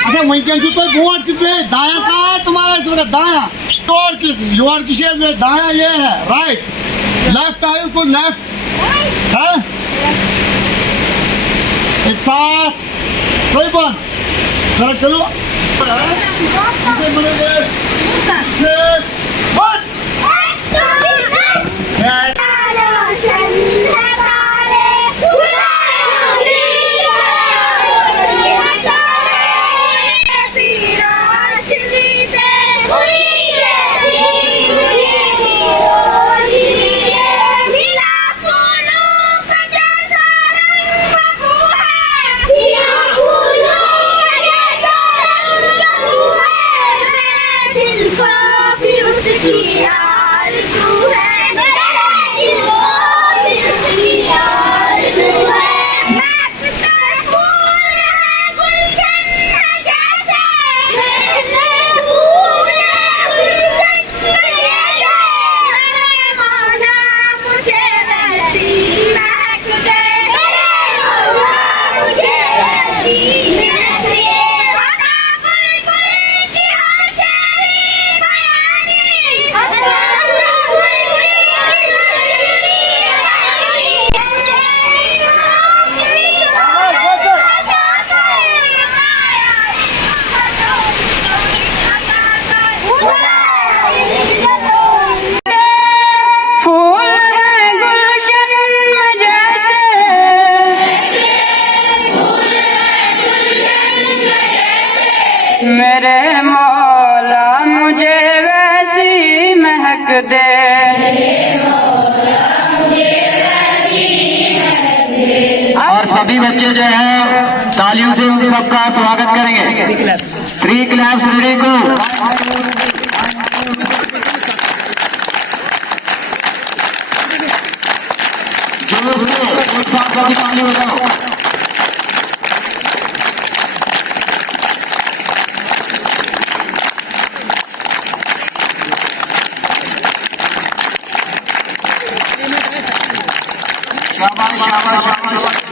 अच्छा वैकेंसी तो वोट किस पे दाया कहाँ है तुम्हारा इस वक्त दाया और किस योर किस में दाया ये है राइट लेफ्ट है को लेफ्ट है एक साथ कोई बन जरा चलो और सभी बच्चे जो हैं तालियों से उन सबका स्वागत करेंगे। 3 क्लैप्स रेडी को जोर से एक साथ सभी ताली बजाओ। शाबाश शाबाश शाबाश।